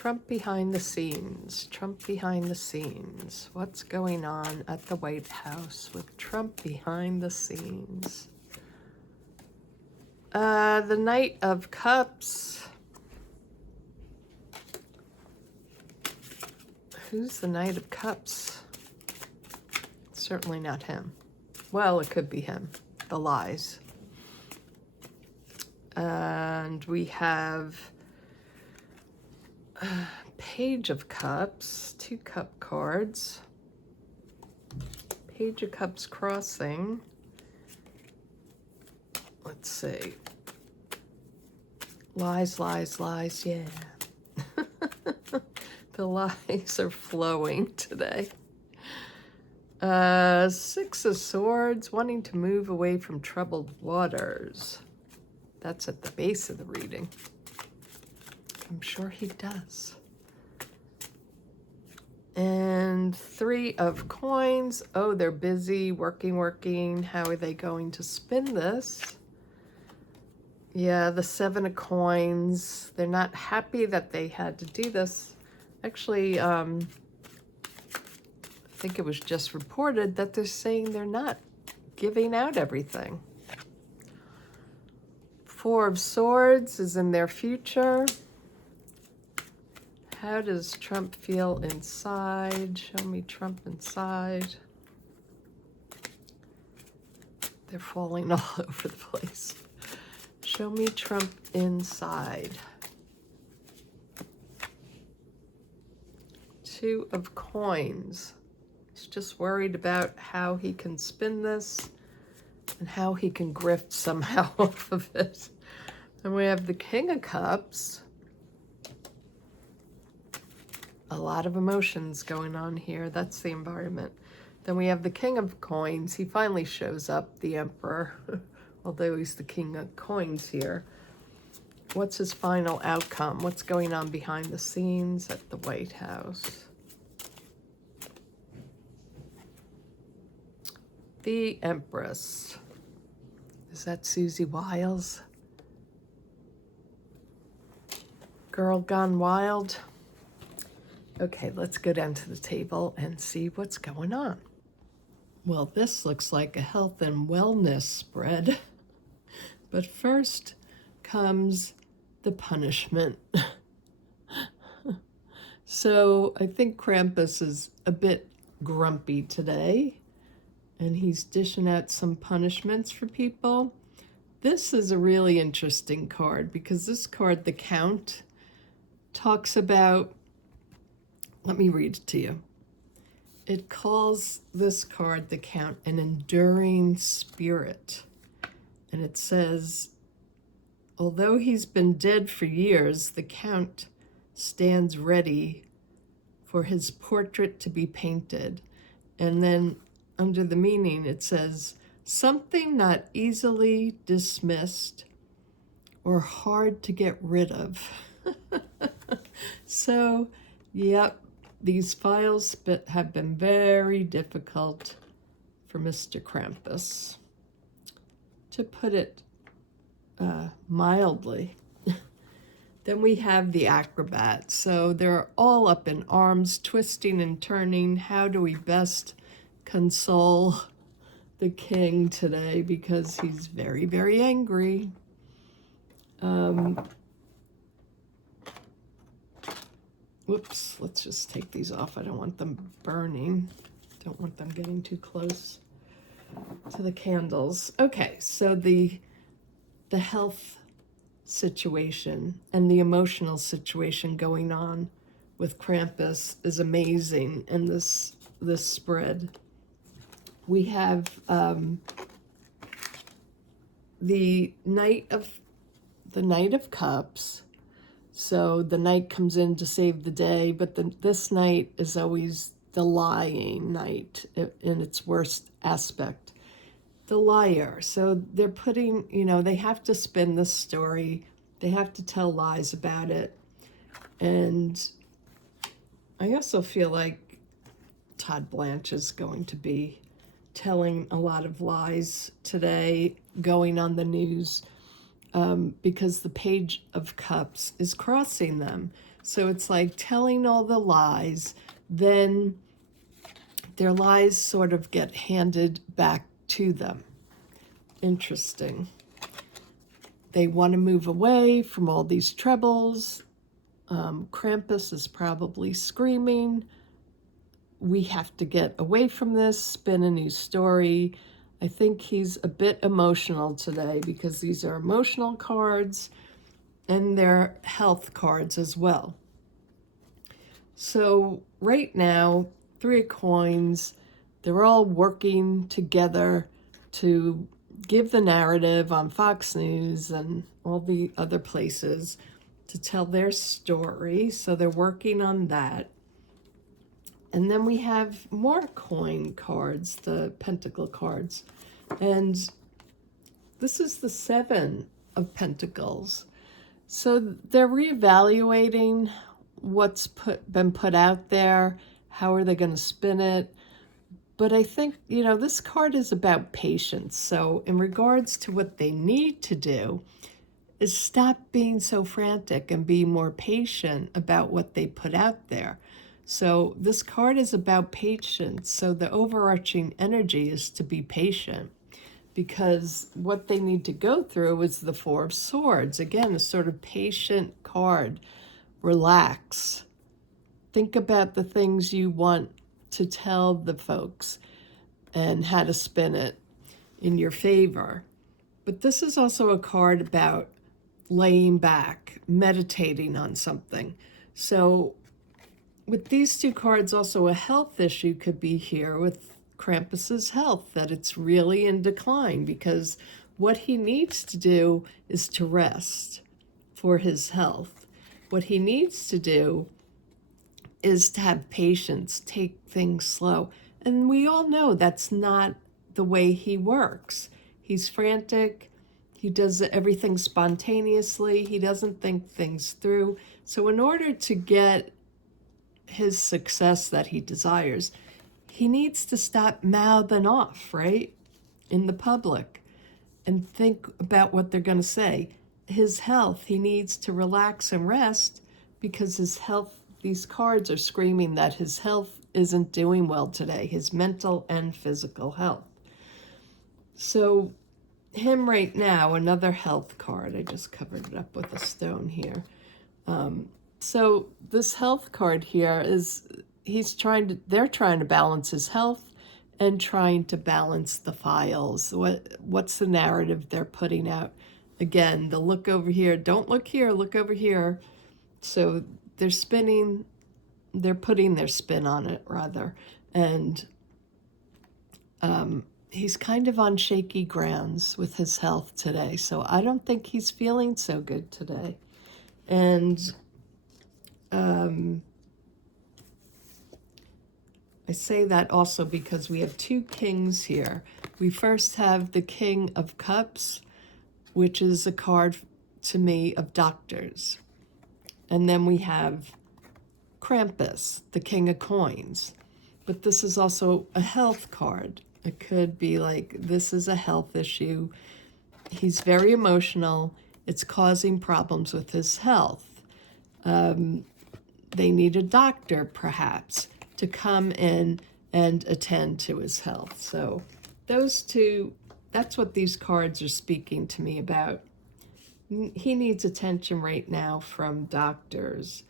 Trump behind the scenes. Trump behind the scenes. What's going on at the White House with Trump behind the scenes? The Knight of Cups. Who's the Knight of Cups? Certainly not him. Well, it could be him. The lies. And we have Page of Cups, 2 cup cards. Page of Cups crossing. Let's see. Lies, lies, lies, yeah. The lies are flowing today. 6 of Swords, wanting to move away from troubled waters. That's at the base of the reading. I'm sure he does. And 3 of Coins. Oh, they're busy, working. How are they going to spin this? Yeah, the 7 of Coins. They're not happy that they had to do this. Actually, I think it was just reported that they're saying they're not giving out everything. 4 of Swords is in their future. How does Trump feel inside? Show me Trump inside. They're falling all over the place. Show me Trump inside. 2 of Coins. He's just worried about how he can spin this and how he can grift somehow off of it. And we have the King of Cups. A lot of emotions going on here. That's the environment. Then we have the King of Coins. He finally shows up, the Emperor, although he's the King of Coins here. What's his final outcome? What's going on behind the scenes at the White House? The Empress. Is that Susie Wiles? Girl Gone Wild? Okay, let's go down to the table and see what's going on. Well, this looks like a health and wellness spread. But first comes the punishment. So I think Krampus is a bit grumpy today, and he's dishing out some punishments for people. This is a really interesting card because this card, the Count, talks about, let me read it to you. It calls this card, the Count, an enduring spirit. And it says, although he's been dead for years, the Count stands ready for his portrait to be painted. And then under the meaning, it says, something not easily dismissed or hard to get rid of. So, yep, these files have been very difficult for Mr. Krampus, to put it mildly. Then we have the Acrobat. So they're all up in arms, twisting and turning. How do we best console the king today? Because he's very, very angry. Whoops, let's just take these off. I don't want them burning. Don't want them getting too close to the candles. Okay, so the health situation and the emotional situation going on with Krampus is amazing in this spread. We have the Knight of Cups. So the knight comes in to save the day, but this knight is always the lying knight in its worst aspect. The liar. So they're putting, they have to spin this story. They have to tell lies about it. And I also feel like Todd Blanche is going to be telling a lot of lies today, going on the news, because the Page of Cups is crossing them. So it's like telling all the lies, then their lies sort of get handed back to them. Interesting. They want to move away from all these troubles. Krampus is probably screaming, we have to get away from this, spin a new story. I think he's a bit emotional today because these are emotional cards and they're health cards as well. So right now, 3 of coins, they're all working together to give the narrative on Fox News and all the other places to tell their story. So they're working on that. And then we have more coin cards, the pentacle cards. And this is the 7 of Pentacles. So they're reevaluating what's been put out there. How are they going to spin it? But I think, this card is about patience. So in regards to what they need to do is stop being so frantic and be more patient about what they put out there. So this card is about patience. So the overarching energy is to be patient, because what they need to go through is the 4 of Swords. Again, a sort of patient card. Relax. Think about the things you want to tell the folks and how to spin it in your favor. But this is also a card about laying back, meditating on something. So with these 2 cards, also a health issue could be here with Krampus's health, that it's really in decline, because what he needs to do is to rest for his health. What he needs to do is to have patience, take things slow. And we all know that's not the way he works. He's frantic. He does everything spontaneously. He doesn't think things through. So in order to get his success that he desires, he needs to stop mouthing off, right, in the public and think about what they're going to say. His health, he needs to relax and rest, because his health, these cards are screaming that his health isn't doing well today, his mental and physical health. So him right now, another health card, I just covered it up with a stone here. So this health card here is, they're trying to balance his health and trying to balance the files. What's the narrative they're putting out? Again, the look over here, don't look here, look over here. So they're putting their spin on it, rather. And he's kind of on shaky grounds with his health today. So I don't think he's feeling so good today. And I say that also because we have 2 kings here. We first have the King of Cups, which is a card to me of doctors. And then we have Krampus, the King of Coins. But this is also a health card. It could be like, this is a health issue. He's very emotional. It's causing problems with his health. They need a doctor, perhaps, to come in and attend to his health. So those 2, that's what these cards are speaking to me about. He needs attention right now from doctors.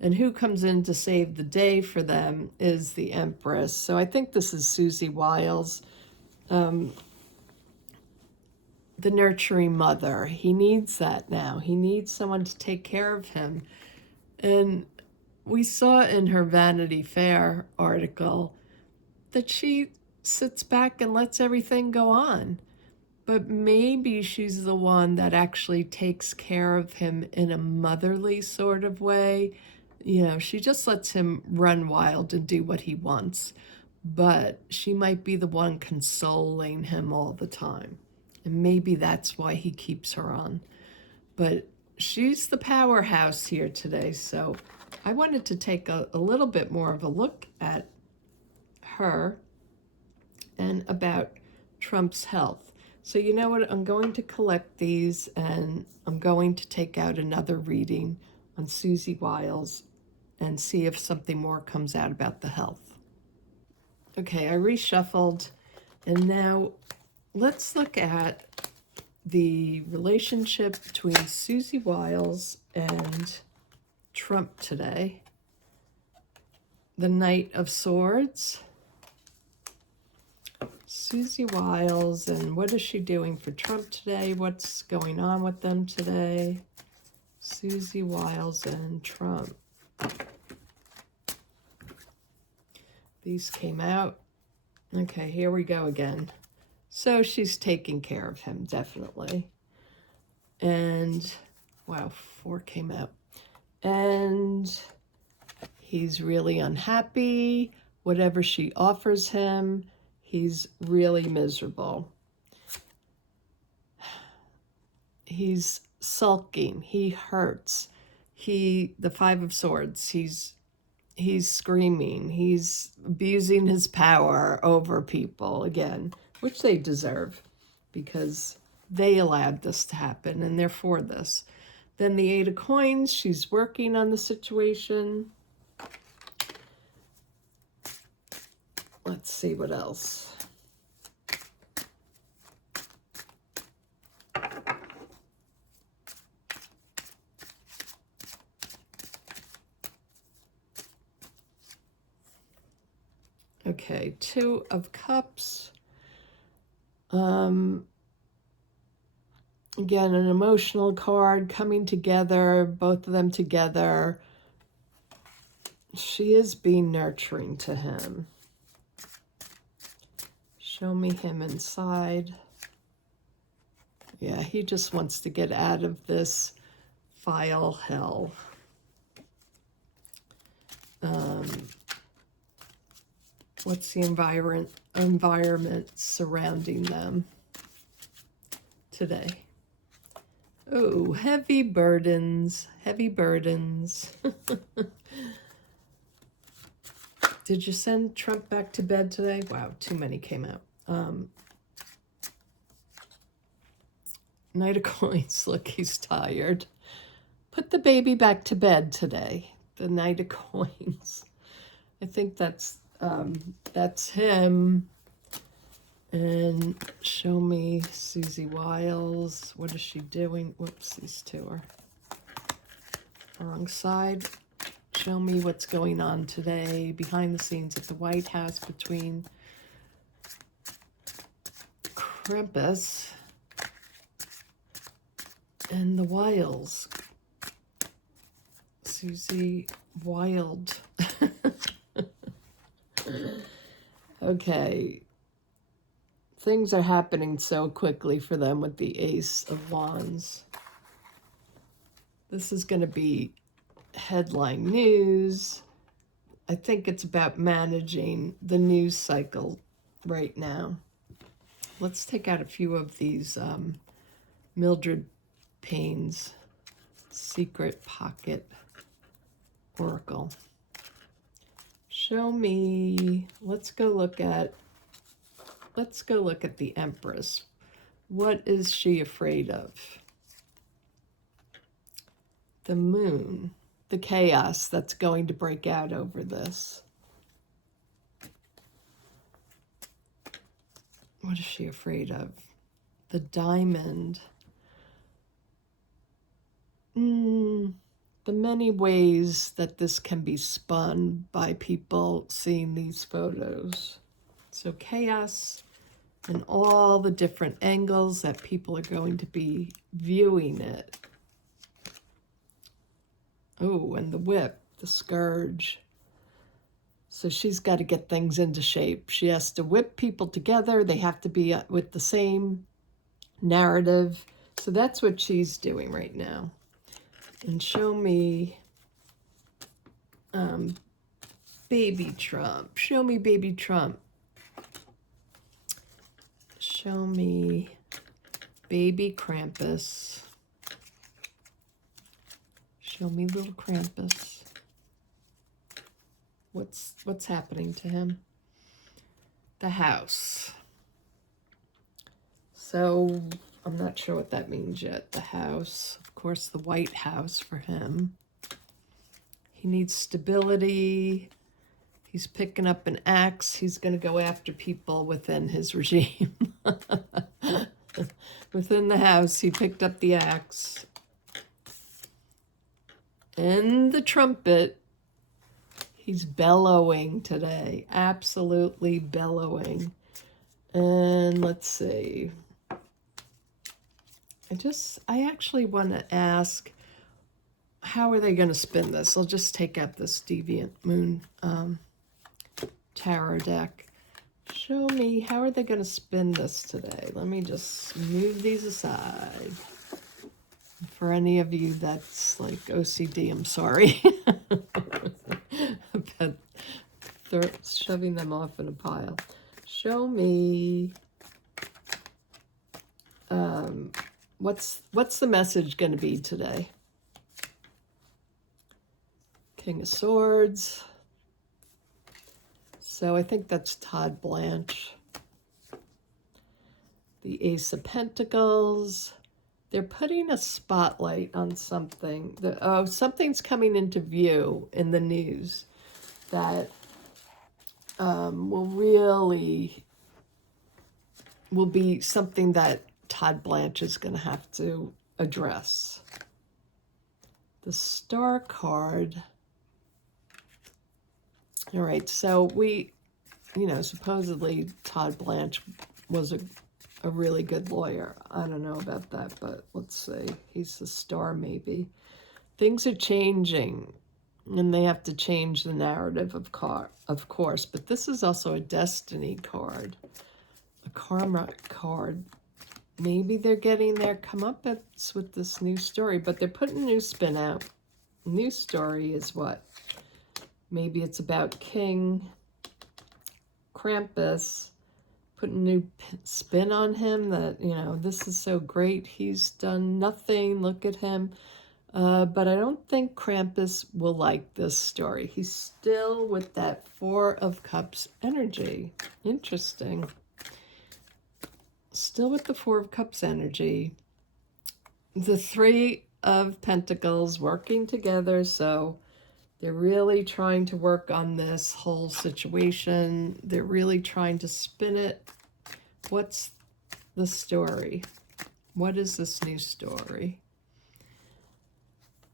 And who comes in to save the day for them is the Empress. So I think this is Susie Wiles, the nurturing mother. He needs that now. He needs someone to take care of him. And we saw in her Vanity Fair article that she sits back and lets everything go on. But maybe she's the one that actually takes care of him in a motherly sort of way. She just lets him run wild and do what he wants. But she might be the one consoling him all the time. And maybe that's why he keeps her on. But she's the powerhouse here today. So I wanted to take a little bit more of a look at her and about Trump's health. So you know what? I'm going to collect these, and I'm going to take out another reading on Susie Wiles and see if something more comes out about the health. Okay, I reshuffled, and now let's look at the relationship between Susie Wiles and Trump today. The Knight of Swords. Susie Wiles, and what is she doing for Trump today? What's going on with them today? Susie Wiles and Trump. These came out. Okay, here we go again. So she's taking care of him, definitely. And, wow, 4 came out. And he's really unhappy. Whatever she offers him, he's really miserable. He's sulking. He hurts. The 5 of Swords, he's screaming. He's abusing his power over people again, which they deserve because they allowed this to happen and they're for this. Then the 8 of Coins, she's working on the situation. Let's see what else. Okay, 2 of Cups. Again, an emotional card coming together, both of them together. She is being nurturing to him. Show me him inside. Yeah, he just wants to get out of this vile hell. What's the environment surrounding them today? Oh, heavy burdens, heavy burdens. Did you send Trump back to bed today? Wow, too many came out. Knight of Coins, look, he's tired. Put the baby back to bed today. The Knight of Coins. I think that's him. And show me Susie Wiles. What is she doing? Whoops, these 2 are wrong side. Show me what's going on today behind the scenes at the White House between Krampus and the Wiles. Susie Wild. Okay. Things are happening so quickly for them with the Ace of Wands. This is going to be headline news. I think it's about managing the news cycle right now. Let's take out a few of these Mildred Payne's Secret Pocket Oracle. Show me, let's go look at the Empress. What is she afraid of? The Moon, the chaos that's going to break out over this. What is she afraid of? The Diamond. The many ways that this can be spun by people seeing these photos. So chaos and all the different angles that people are going to be viewing it. Oh, and the whip, the scourge. So she's got to get things into shape. She has to whip people together. They have to be with the same narrative. So that's what she's doing right now. And show me baby Trump. Show me baby Trump. Show me baby Krampus. Show me little Krampus. What's happening to him? The house. So I'm not sure what that means yet. The house, of course, the White House for him. He needs stability. He's picking up an axe. He's going to go after people within his regime. Within the house, he picked up the axe. And the trumpet. He's bellowing today. Absolutely bellowing. And let's see. I actually want to ask, how are they going to spin this? I'll just take out this Deviant Moon tarot deck. Show me, how are they going to spin this today? Let me just move these aside. For any of you that's like OCD, I'm sorry. About shoving them off in a pile. Show me, what's the message going to be today? King of Swords. So I think that's Todd Blanche. The Ace of Pentacles. They're putting a spotlight on something. Something's coming into view in the news that will be something that Todd Blanche is going to have to address. The Star card. All right, so supposedly Todd Blanche was a really good lawyer. I don't know about that, but let's see. He's the Star, maybe. Things are changing, and they have to change the narrative, of course. But this is also a Destiny card, a Karma card. Maybe they're getting their comeuppance with this new story, but they're putting a new spin out. New story is what? Maybe it's about King Krampus, putting a new spin on him that, this is so great. He's done nothing. Look at him. But I don't think Krampus will like this story. He's still with that Four of Cups energy. Interesting. Still with the Four of Cups energy. The Three of Pentacles working together, so they're really trying to work on this whole situation. They're really trying to spin it. What's the story? What is this new story?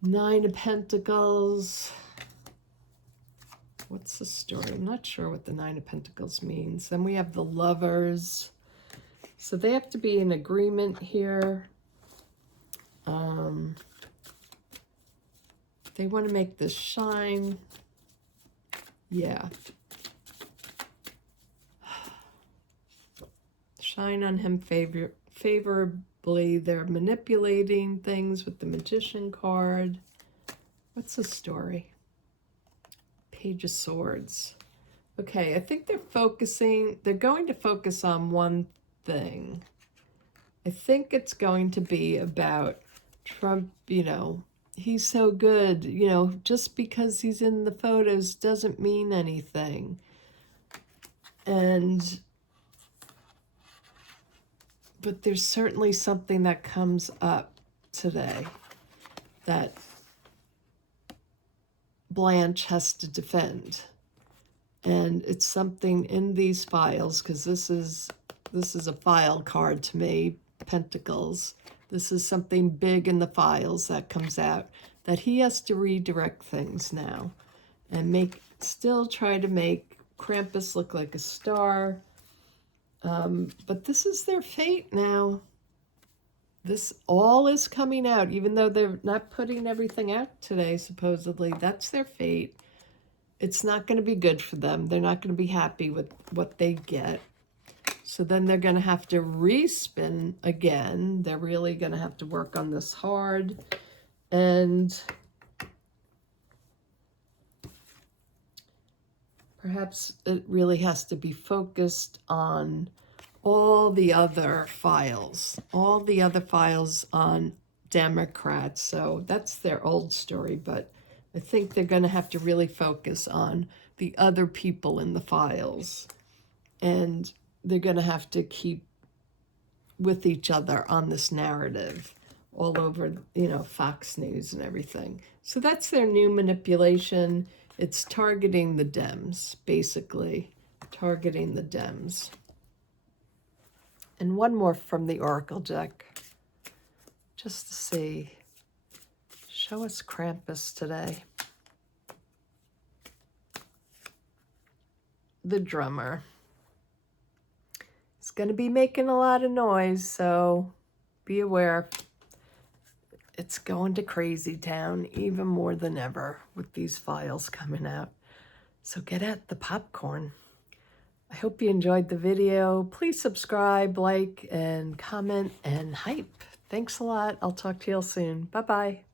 Nine of Pentacles. What's the story? I'm not sure what the Nine of Pentacles means. Then we have the Lovers. So they have to be in agreement here. They want to make this shine. Yeah. Shine on him favorably. They're manipulating things with the Magician card. What's the story? Page of Swords. Okay, I think they're going to focus on one thing. I think it's going to be about Trump, he's so good, just because he's in the photos doesn't mean anything. But there's certainly something that comes up today that Blanche has to defend. And it's something in these files, because this is a file card to me, Pentacles. This is something big in the files that comes out, that he has to redirect things now and still try to make Krampus look like a star. But this is their fate now. This all is coming out, even though they're not putting everything out today, supposedly. That's their fate. It's not going to be good for them. They're not going to be happy with what they get. So then they're going to have to respin again. They're really going to have to work on this hard. And perhaps it really has to be focused on all the other files on Democrats. So that's their old story, but I think they're going to have to really focus on the other people in the files. And they're going to have to keep with each other on this narrative. all over, you know, Fox News and everything. So that's their new manipulation. It's targeting the Dems, basically. Targeting the Dems. And one more from the Oracle deck, just to see. Show us Krampus today. The drummer. He's going to be making a lot of noise, so be aware. It's going to crazy town even more than ever with these files coming out. So get at the popcorn. I hope you enjoyed the video. Please subscribe, like, and comment, and hype. Thanks a lot. I'll talk to you all soon. Bye-bye.